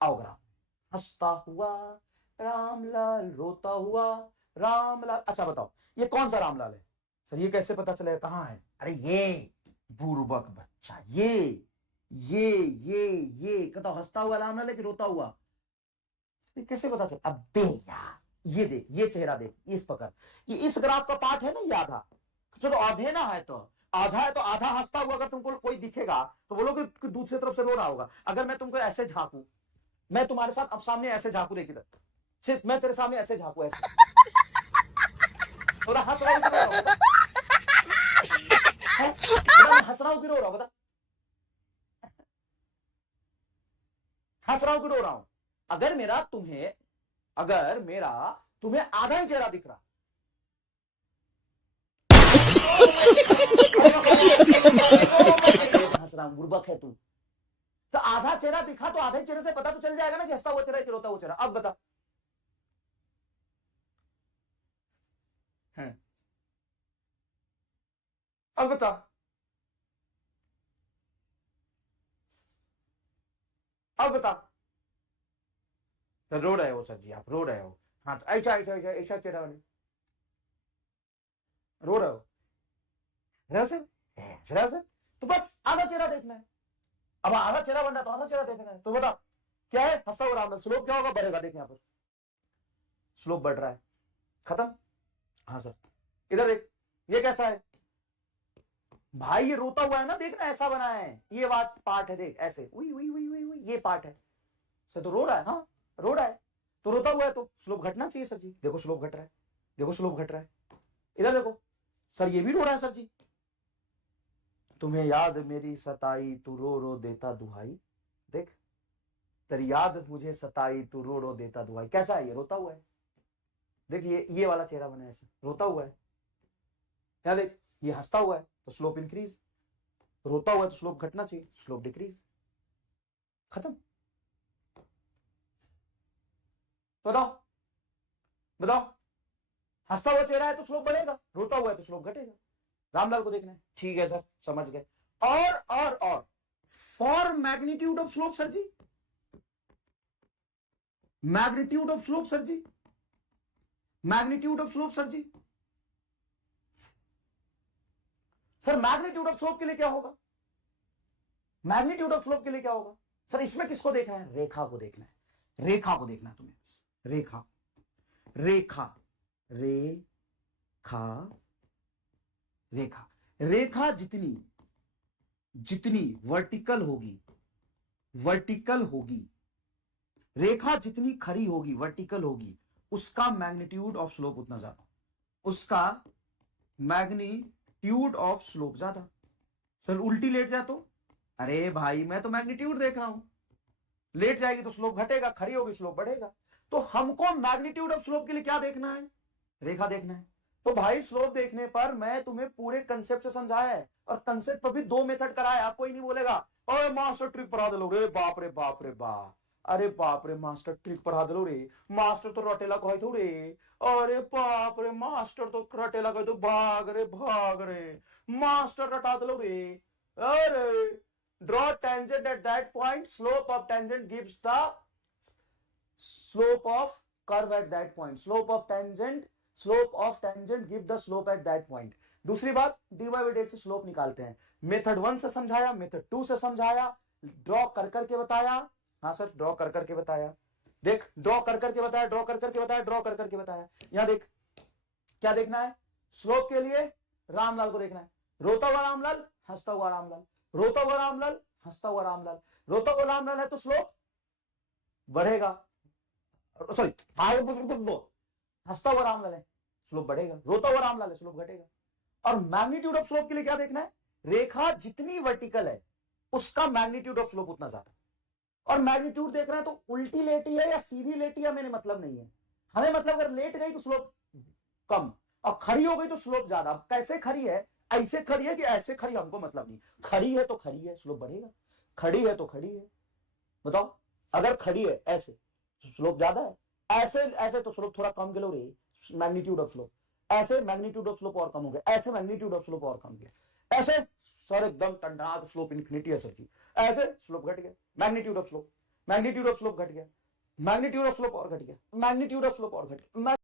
आओ ग्राफ, हंसता हुआ रामलाल, रोता हुआ रामलाल। अच्छा बताओ ये कौन सा रामलाल है? सर ये कैसे पता चलेगा, कहां है? अरे ये बुर्बक बच्चा, ये कहता हंसता हुआ रामलाल है कि रोता हुआ? ये कैसे पता चल? अब दे यार, ये देख, ये चेहरा देख, इस पकड़, ये इस ग्राफ का पार्ट है ना, ये आधा। चलो आधे ना है तो आधा है तो आधा हंसता हुआ अगर तुमको कोई दिखेगा तो बोलोगे कि दूसरी तरफ से रो रहा होगा। अगर मैं तुमको ऐसे झांकू, मैं तुम्हारे साथ अब सामने ऐसे झांकू, देखी तक सिर्फ मैं तेरे सामने ऐसे झांकू, ऐसे तो हंस रहा हूं कि रो रहा हूं बता? मैं हंस रहा हूं कि रो रहा हूं बता? हंस रहा हूं कि रो रहा हूं? अगर मेरा तुम्हें आधा ही चेहरा दिख रहा, हंस रहा हूं, बुर्बक है तू। तो आधा चेहरा दिखा तो आधे चेहरे से पता तो चल जाएगा ना कि हंसता हुआ चेहरा कि रोता हुआ चेहरा। अब बता, है अब बता, अब बता। तो रो रहे हो सर जी, आप रो रहे हो? हाँ तो ऐसा ऐसा ऐसा ऐसा चेहरा वाले रो रहे हो, रहे हो सर, रहे हो सर। तो बस आधा चेहरा देखना है। अब आधा चेहरा बनना है तो आधा चेहरा देखना है। तो बता क्या है? हंसता हुआ रामलाल, स्लोप क्या होगा? बढ़ेगा, देख यहाँ पर स्लोप बढ़ रहा है, खत्म। हाँ सर, इधर देख, ये कैसा है भाई? ये रोता हुआ है ना, देखना ऐसा बना है, ये बात पार्ट है, देख ऐसे, उई उई उई उई उई, ये पार्ट है सर। तो रो रहा है, हाँ रो रहा है, तो रोता हुआ है तो स्लोप घटना चाहिए सर जी। देखो स्लोप घट रहा है, देखो स्लोप घट रहा है। इधर देखो सर, ये भी रो रहा है सर जी। तुम्हें याद मेरी सताई, तू रो रो देता दुहाई, देख तेरी याद मुझे सताई, तू रो रो देता दुहाई। कैसा है? ये रोता हुआ है, देख ये वाला चेहरा बना है, ऐसा रोता हुआ है। क्या देख, ये हंसता हुआ है तो स्लोप इंक्रीज, रोता हुआ है तो स्लोप घटना चाहिए, स्लोप डिक्रीज, खत्म। बताओ बताओ, हंसता हुआ चेहरा है तो स्लोप बढ़ेगा, रोता हुआ है तो स्लोप घटेगा। रामलाल को देखना है, ठीक है सर, समझ गए। और for magnitude of slope sir ji, magnitude of slope sir ji, magnitude of slope sir ji. Sir magnitude of slope के लिए क्या होगा? मैग्नीट्यूड ऑफ स्लोप के लिए क्या होगा सर? इसमें किसको देखना है? रेखा को देखना है, रेखा को देखना है तुम्हें, रेखा, रेखा, रेखा, रेखा, रेखा जितनी जितनी वर्टिकल होगी, वर्टिकल होगी, रेखा जितनी खड़ी होगी, वर्टिकल होगी, उसका मैग्नीट्यूड ऑफ स्लोप उतना ज्यादा, उसका मैग्नीट्यूड ऑफ स्लोप ज्यादा। सर उल्टी लेट जाए तो? अरे भाई मैं तो मैग्नीट्यूड देख रहा हूं, लेट जाएगी तो स्लोप घटेगा, खड़ी होगी स्लोप बढ़ेगा। तो हमको मैग्नीट्यूड ऑफ स्लोप के लिए क्या देखना है? रेखा देखना है। तो भाई स्लोप देखने पर मैं तुम्हें पूरे कंसेप्ट से समझाया है, और कंसेप्ट पर भी 2 मेथड कराया। आपको ही नहीं बोलेगा अरे मास्टर ट्रिक पढ़ा दे रे, बाप रे बाप रे बाप, अरे बाप रे मास्टर ट्रिक पढ़ा दे रे, मास्टर तो रटेला कहे तो रे, अरे बाप रे मास्टर तो रटेला कहे तो भाग रे मास्टर रटा दे रे। अरे draw tangent at that point, slope of tangent gives the slope of curve at that point, slope of tangent give the slope at that point। दूसरी बात, dy by dx से स्लोप निकालते हैं। मेथड 1 से समझाया, मेथड 2 से समझाया, draw कर करके बताया। हाँ सर, ड्रॉ कर करके बताया, देख ड्रॉ कर करके बताया, ड्रॉ कर करके बताया, ड्रॉ कर करके बताया। यहां देख क्या देखना है? स्लोप के लिए रामलाल को देखना है, रोता हुआ रामलाल, हंसता हुआ रामलाल, रोता हुआ रामलाल, हंसता हुआ रामलाल। रोता हुआ रामलाल है तो स्लोप बढ़ेगा, सॉरी हंसता हुआ रामलाल है स्लोप बढ़ेगा, रोता हुआ रामलाल है स्लोप घटेगा। और मैग्नीट्यूड ऑफ स्लोप के लिए क्या देखना है? रेखा जितनी वर्टिकल है उसका मैग्नीट्यूड ऑफ स्लोप उतना ज्यादा। और मैग्नीट्यूड देख रहे हैं तो उल्टी लेटी है या सीधी लेटी है, मेरे मतलब नहीं है। हमें मतलब अगर लेट गई तो स्लोप कम, और खड़ी हो गई तो स्लोप ज्यादा। कैसे खड़ी है? ऐसे खड़ी है कि ऐसे खड़ी, हमको मतलब नहीं। खड़ी है तो खड़ी है, स्लोप बढ़ेगा, खड़ी है तो खड़ी है। बताओ, अगर खड़ी है ऐसे स्लोप ज्यादा है, ऐसे ऐसे तो स्लोप थोड़ा कम गिलो रे, मैग्नीट्यूड ऑफ स्लोप। ऐसे मैग्नीट्यूड ऑफ स्लोप और कम हो गया, ऐसे मैग्नीट्यूड ऑफ स्लोप और कम गया, ऐसे सर एकदम टंडा स्लोप इन्फिनिटी है सर जी, ऐसे स्लोप घट गया, magnitude of slope. Magnitude of slope घट गया, मैग्नीट्यूड ऑफ स्लोप और घट गया, मैग्नीट्यूड ऑफ स्लोप और घट गया,